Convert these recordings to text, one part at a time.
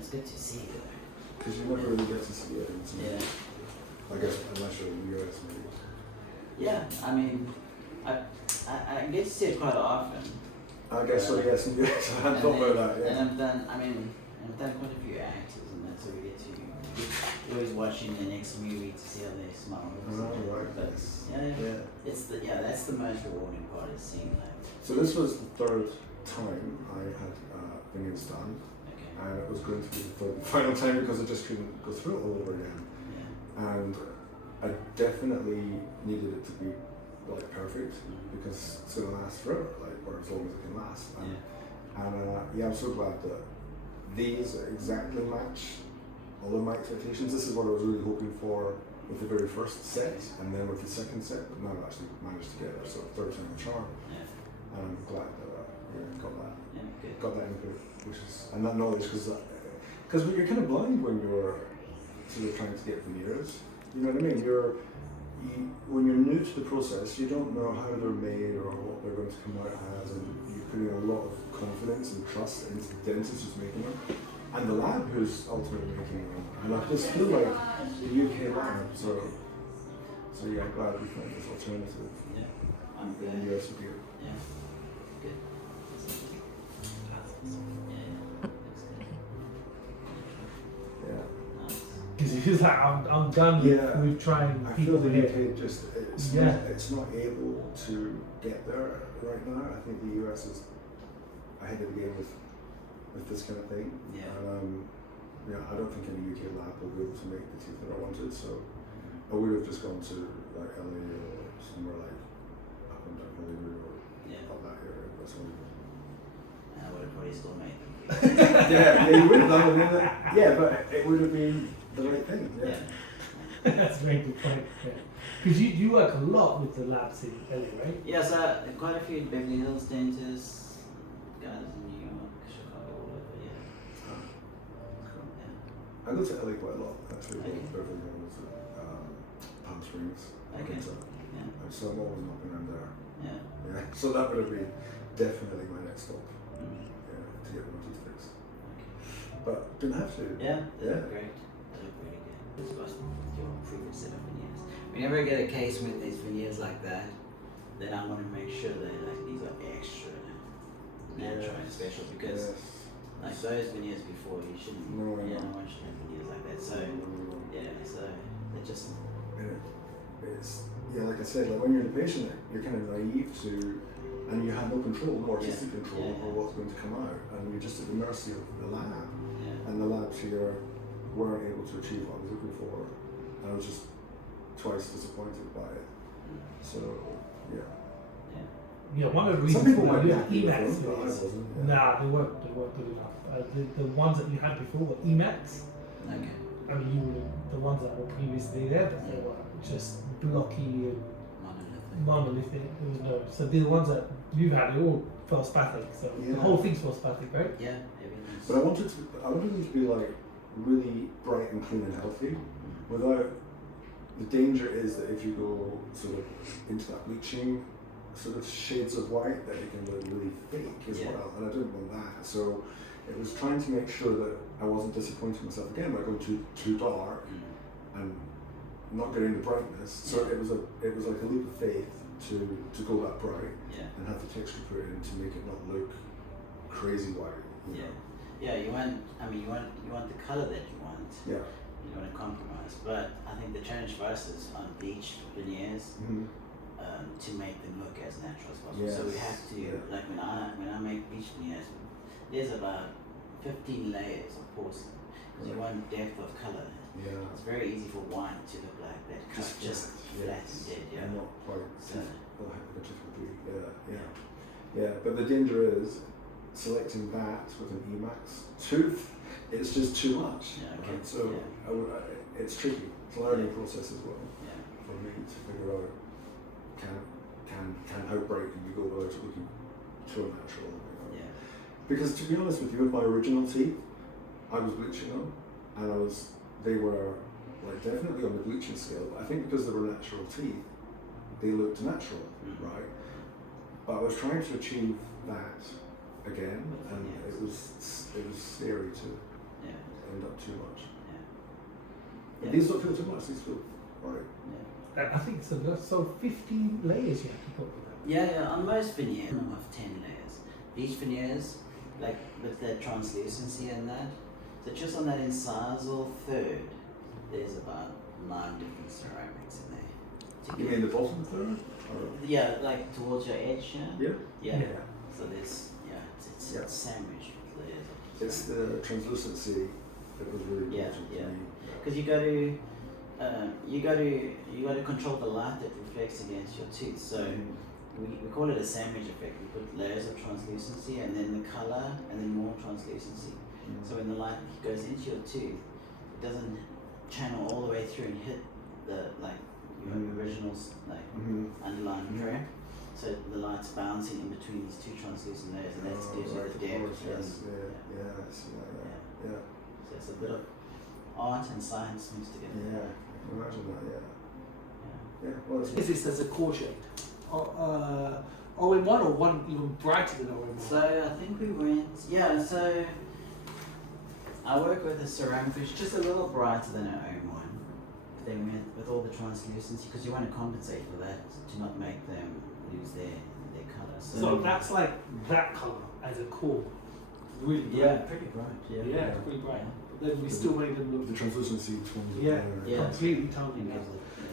it's good to see it. Because you never really get to see it. Yeah. I guess unless you're in the US, maybe. Yeah, I mean, I get to see it quite often. I guess so. Yes, in the US. I hadn't thought about that. Yeah. And I've done quite a few actors, and that, so we get to you're always watching the next movie to see how they smile. Oh, right. But yeah, that's the most rewarding part is seeing that. So this was the third time I had veneers done, and it was going to be the third and final time because I just couldn't go through it all over again. Yeah. And I definitely needed it to be like perfect because it's going to last forever, like, or as long as it can last. And I'm so glad that these exactly match all of my expectations. This is what I was really hoping for with the very first set, and then with the second set, but now I've actually managed to get there, so third time the charm. Yeah. And I'm glad that got that input, and that knowledge, because you're kind of blind when you're sort of trying to get veneers. You know what I mean? When you're new to the process, you don't know how they're made or what they're going to come out as, and you're putting a lot of confidence and trust into the dentist who's making them, and the lab who's ultimately making them. And I just feel like the UK lab, so yeah, I'm glad we found this alternative. Yeah, I'm glad. In the US with you. Yeah, good. Because he's like, I'm done with trying I people feel the here. UK just, it's not able to get there right now. I think the US is ahead of the game with this kind of thing. Yeah. And I don't think any UK lab will be able to make the teeth that I wanted, so I would have just gone to like LA or somewhere like up and down Hollywood or up that area. That's all. And I would have probably still made them. You would have done it. Yeah, but it would have been the right thing. Yeah. That's a very good point. Because you work a lot with the labs in LA, right? Yeah, so quite a few Beverly Hills dentists, guys in New York, Chicago, all over. I go to LA quite a lot. Actually, Beverly Hills, Palm Springs. So I'm always knocking around there. Yeah. So that would have been definitely my next stop. To get my teeth fixed. But didn't have to. Yeah. Great. They look really good. It's got your previous set of veneers. Whenever I get a case with these veneers like that, then I want to make sure that these are extra natural and special, because like those veneers before, you shouldn't. No one should have veneers like that. So so it just. It's like I said, like when you're the patient, you're kind of naive to. And you have no control, no artistic control over what's going to come out, and you're just at the mercy of the lab. And the labs here weren't able to achieve what I was looking for. And I was just twice disappointed by it. So, one of the reasons some people might be happy with them, but I wasn't. Nah, they weren't good enough. The ones that you had before were Emacs. Okay. I mean, the ones that were previously there, but they were just blocky and monolithic. There was no. So the ones that you've had, they're all feldspathic. So the whole thing's feldspathic, right? Yeah. But I wanted them to be like really bright and clean and healthy. Without, the danger is that if you go sort of into that bleaching sort of shades of white, that it can look really fake as well. And I didn't want that. So it was trying to make sure that I wasn't disappointing myself again by going too dark and not getting the brightness. So it was like a leap of faith to go that bright and have the texture put in to make it not look crazy white. You want the color that you want. Yeah. You don't want to compromise. But I think the challenge for us is on bleached veneers to make them look as natural as possible. Yes. So we have to like when I make bleached veneers, there's about 15 layers of porcelain because you want depth of color. Yeah. It's very easy for one to look like that, just flat and dead. Yeah. And not quite But the danger is selecting that with an Emacs tooth. It's just too much. Yeah. Okay. Right? So it's tricky. It's a learning process as well for me to figure out how bright can you go without it looking too natural. Because to be honest with you, with my original teeth, I was bleaching them, and they were like definitely on the bleaching scale, but I think because they were natural teeth, they looked natural, right? But I was trying to achieve that again, and it was scary to too much. Yeah. These don't feel too much. These feel alright. I think so 15 layers you have to go with that. Yeah, on most veneers, minimum of 10 layers. Each veneers, like with the translucency and that, so just on that incisal third, there's about 9 different ceramics in there. You mean the bottom third? Yeah, like towards your edge here. Yeah. Yeah. So there's, it's sandwiched with layers. It's the translucency that was really important to me. Because you got to control the light that reflects against your tooth. So we call it a sandwich effect. We put layers of translucency and then the color and then more translucency. So when the light goes into your tooth, it doesn't channel all the way through and hit the your original underlying prey. So the light's bouncing in between these two translucent layers, and that gives you the depth. So it's a bit of art and science mixed together. Yeah, imagine that. Yeah. Well, Is this as a core shade? OM1 or one even brighter than OM1? So I think we went, so I work with a ceramic which is just a little brighter than our own one. But then with all the translucency, because you want to compensate for that to not make them lose their colour. So that's like that colour as a core. Really bright. Yeah, pretty bright. Yeah, pretty bright. But then we still made them look. the translucency tones. Completely toned it.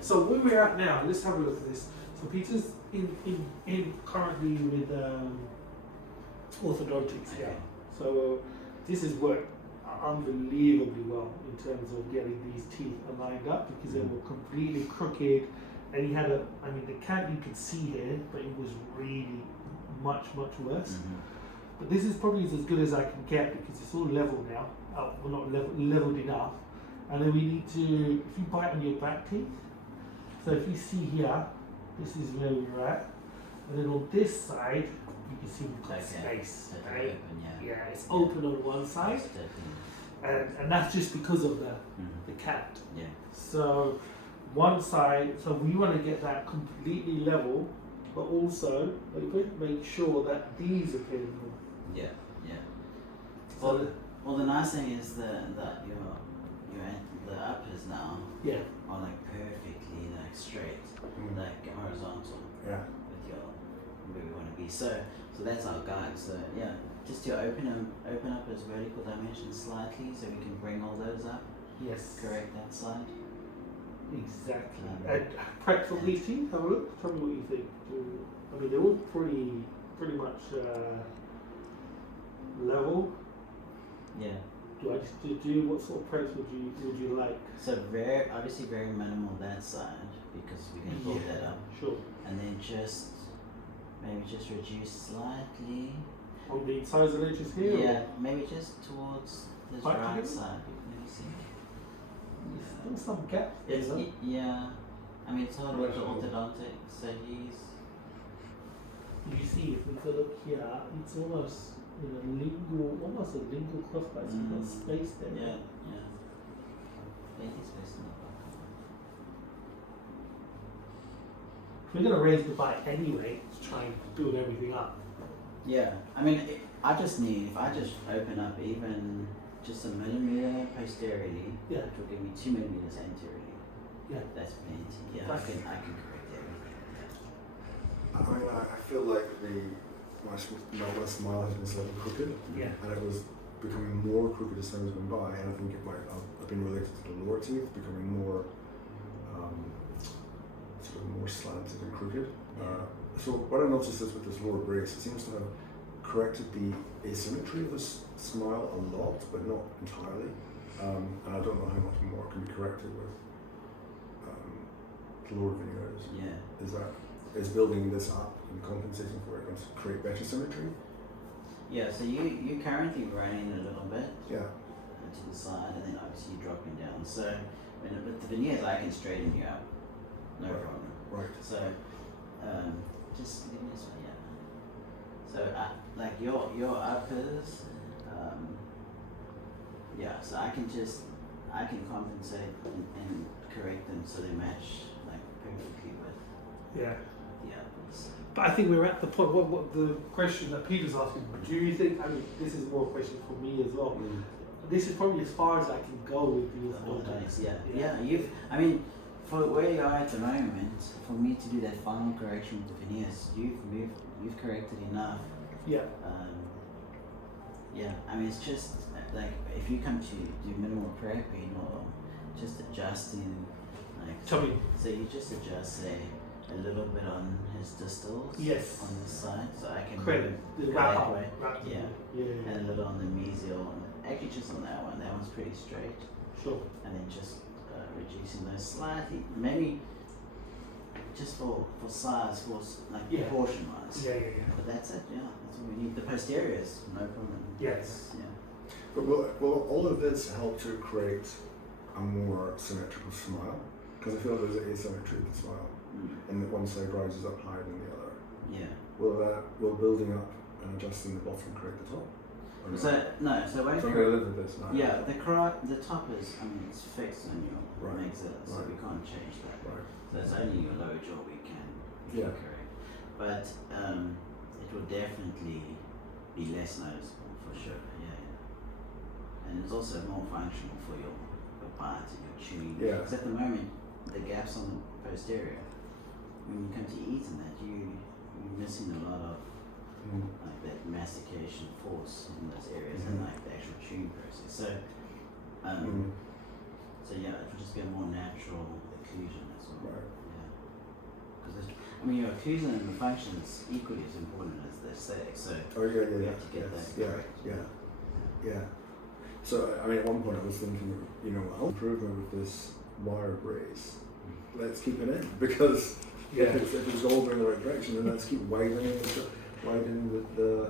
So where we're at now, let's have a look at this. So Peter's in currently with orthodontics. Okay. So this has worked unbelievably well in terms of getting these teeth aligned up because they were completely crooked, and he had the cant you could see here, but it was really much worse. But this is probably as good as I can get because it's all level now. Well, not leveled enough. And then we need to, if you bite on your back teeth, so if you see here, this is where we're at. And then on this side, you can see we've got space. Right? Open, Yeah, it's open on one side. And that's just because of the cat. Yeah. So one side, so we want to get that completely level, but also make sure that these appear level. Yeah. So Well, the nice thing is that your the uppers now are like perfectly like straight, like horizontal. Yeah. With your where we want to be. So that's our guide. So just to open up his vertical dimensions slightly, so we can bring all those up. Yes. Correct that side. Exactly. And practical these teeth. Have a look. Tell me what you think. I mean, they're all pretty much level. Yeah. What sort of preps would you like? So obviously very minimal that side because we can build that up. Sure. And then maybe just reduce slightly. On the incisal edges here? Yeah, maybe just towards this Back right together? side. Maybe see. There's still some gaps. Yeah. I mean, it's hard with the orthodontic. So you see, if we go look here, it's almost almost a lingual crossbite. So you've got space there. Yeah. Plenty space in the back. We're going to raise the bite anyway to try and build everything up. Yeah, I mean, if I just open up even just a millimeter posteriorly, Yeah. which will give me 2 millimeters anteriorly. Yeah. That's plenty. Yeah, I can correct everything. I mean, I feel like my smile has been slightly crooked, and it was becoming more crooked as time has gone by, and I think it might have been related to the lower teeth becoming more sort of more slanted and crooked. So what I noticed is with this lower brace, it seems to have corrected the asymmetry of this smile a lot, but not entirely. And I don't know how much more can be corrected with lower veneers. Yeah. Is building this up and compensating for it and to create better symmetry? Yeah, so you currently running a little bit to the side, and then obviously you're dropping down. So with the veneers, I can straighten you up, no problem. Right. So just give me this one, So like your uppers, so I can compensate and correct them so they match like perfectly with the uppers. But I think we're at the point. What the question that Peter's asking? Do you think? I mean, this is more a question for me as well. This is probably as far as I can go with the orthodontics. Yeah. I mean, for where you are at the moment, for me to do that final correction with the veneers, you've corrected enough. Yeah. I mean, it's just like if you come to do minimal prepping or just adjusting, like so you just adjust, say, a little bit on his distals. Yes. On this side, so I can Correct. move The that way. Yeah. And a little on the mesial. Actually, just on that one. That one's pretty straight. Sure. And then just reducing those slightly, maybe just for size, proportion wise. Yeah. But that's it. Yeah, that's what we need. The posterior is no problem. Yes. Yeah. But will all of this help to create a more symmetrical smile? Because I feel there's asymmetry in the smile, and that one side rises up higher than the other. Yeah. Will building up and adjusting the bottom create the top? So when I'm going to live with this now. Yeah, the top is, I mean, it's fixed on your maxilla, so we can't change that. Right. So it's only your lower jaw we can correct. But it will definitely be less noticeable for sure. Yeah. And it's also more functional for your bite and your chewing. Yeah. Because at the moment, the gaps on the posterior, when you come to eat in that, you're missing a lot of like that mastication force in those areas and like the actual chewing process. So, so yeah, it will just be a more natural occlusion as well. Right. Yeah. Because I mean, your occlusion and the function is equally as important as the aesthetic. So we have to get that correct. Yeah. So I mean, at one point I was thinking, I'll improve with this wire brace. Let's keep it in because if it's all going the right direction, then let's keep widening the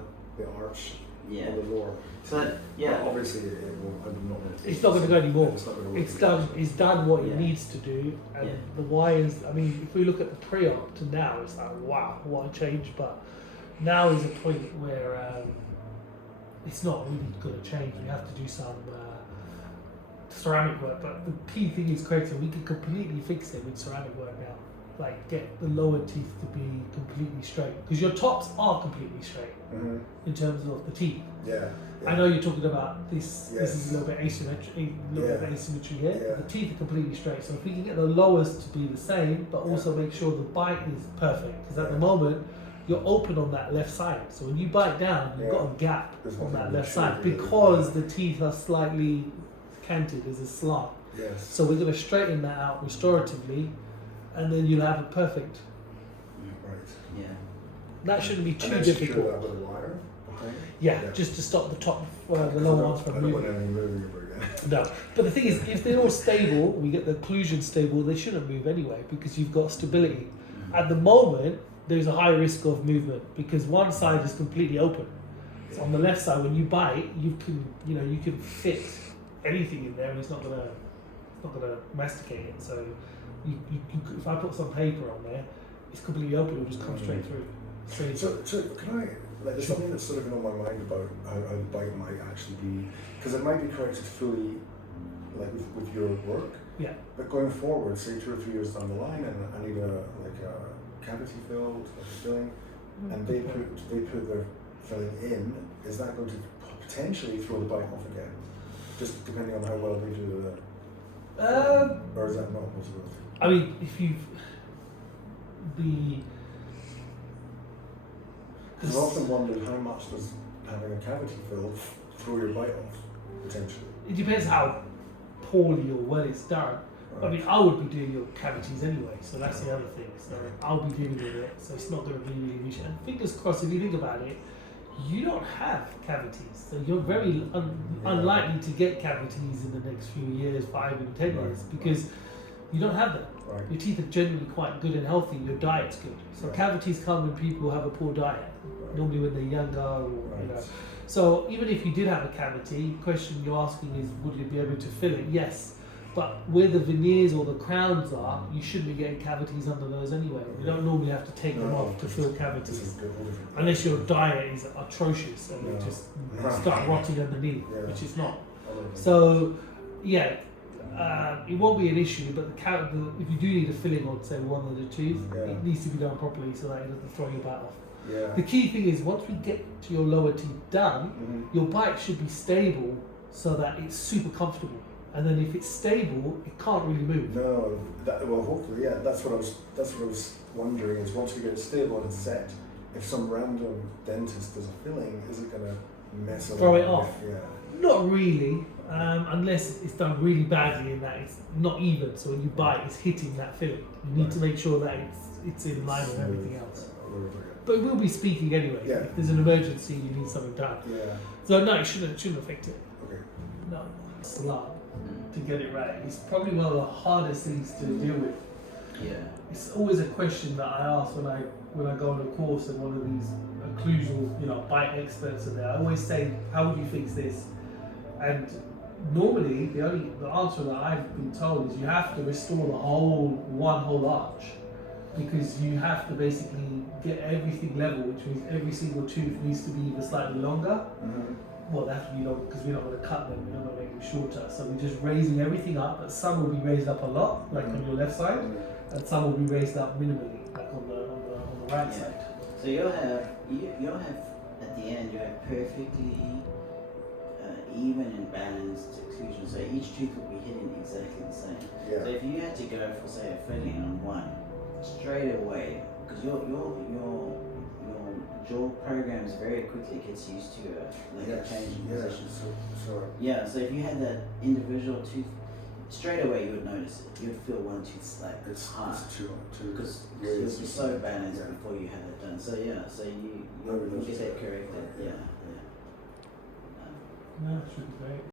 arch on the lower. So but obviously it will. I'm not. It's not going to go anymore. It's done. It's done what it needs to do, and the wires. I mean, if we look at the pre-op to now, it's like wow, what a change. But now is a point where it's not really going to change. We have to do some ceramic work, but the key thing is creating. We can completely fix it with ceramic work now. Like get the lower teeth to be completely straight because your tops are completely straight in terms of the teeth. Yeah. I know you're talking about this. Yes. This is a little bit asymmetry, here. Yeah. The teeth are completely straight. So if we can get the lowest to be the same, but also make sure the bite is perfect, because at the moment you're open on that left side. So when you bite down, you've got a gap on that left side because the teeth are slightly canted as a slant. Yes. So we're going to straighten that out restoratively, and then you'll have it perfect. Right. Yeah. That shouldn't be too and difficult. That with a wire behind? Yeah, just to stop the top, the lower ones from moving. I don't want any moving ever again. No, but the thing is, if they're all stable, we get the occlusion stable, they shouldn't move anyway because you've got stability. At the moment, there's a high risk of movement because one side is completely open. So on the left side, when you bite, you can fit anything in there, and it's not gonna masticate it. So you if I put some paper on there, it's completely open. It'll just come straight through. So can I? There's something that's sort of been on my mind about how the bite might actually be, because it might be corrected fully, like with your work. Yeah. But going forward, say 2 or 3 years down the line, and I need a cavity filled, like a filling, and they put their filling in. Is that going to potentially throw the bite off again? Just depending on how well they do or is that not a possibility? I mean, if I've often wondered how much does having a cavity filled throw your bite off, potentially. It depends how poorly or well it's done. Right. I mean, I would be doing your cavities anyway, so that's the other thing. So I'll be dealing with it, so it's not going to be really an issue. And fingers crossed, if you think about it, you don't have cavities, so you're very unlikely to get cavities in the next few years, 5 and 10 years, because you don't have them. Right. Your teeth are generally quite good and healthy, your diet's good. So cavities come when people have a poor diet, normally when they're younger or So even if you did have a cavity, the question you're asking is, would you be able to fill it? Yes. But where the veneers or the crowns are, you shouldn't be getting cavities under those anyway. You don't normally have to take them off to fill cavities. Unless your diet is atrocious and you just start rotting underneath, which is not. So, it won't be an issue, but if you do need a filling on, say, one of the tooth, it needs to be done properly so that it doesn't throw your bite off. Yeah. The key thing is, once we get to your lower teeth done, your bite should be stable so that it's super comfortable. And then if it's stable, it can't really move. No, well, hopefully, yeah. That's what I was wondering. Is once we get it stable and it's set, if some random dentist does a filling, is it gonna mess up? Throw it off? Yeah. Not really, unless it's done really badly in that it's not even. So when you bite, it's hitting that filling. You need to make sure that it's in line with everything else. But we'll be speaking anyway. Yeah. If there's an emergency, you need something done. Yeah. So no, it shouldn't affect it. Okay. No, it's hard to get it right. It's probably one of the hardest things to deal with. Yeah. It's always a question that I ask when I go on a course and one of these occlusal, bite experts are there. I always say, how would you fix this? And normally the answer that I've been told is you have to restore one whole arch, because you have to basically get everything level, which means every single tooth needs to be either slightly longer. Well, they have to be longer because we're not going to cut them, we're not going to make them shorter. So we're just raising everything up, but some will be raised up a lot, like on your left side, and some will be raised up minimally, like on the right side. So you'll have at the end you have perfectly even and balanced occlusion. So each tooth will be hitting exactly the same. Yeah. So if you had to go for say a filling on one straight away, because your jaw programs very quickly gets used to a change in position. So So if you had that individual tooth, straight away you would notice it. You would feel one tooth slap. it's hard too because you'll be so balanced before you have it done. So so you'll get that corrected. Yeah. No, it should be great.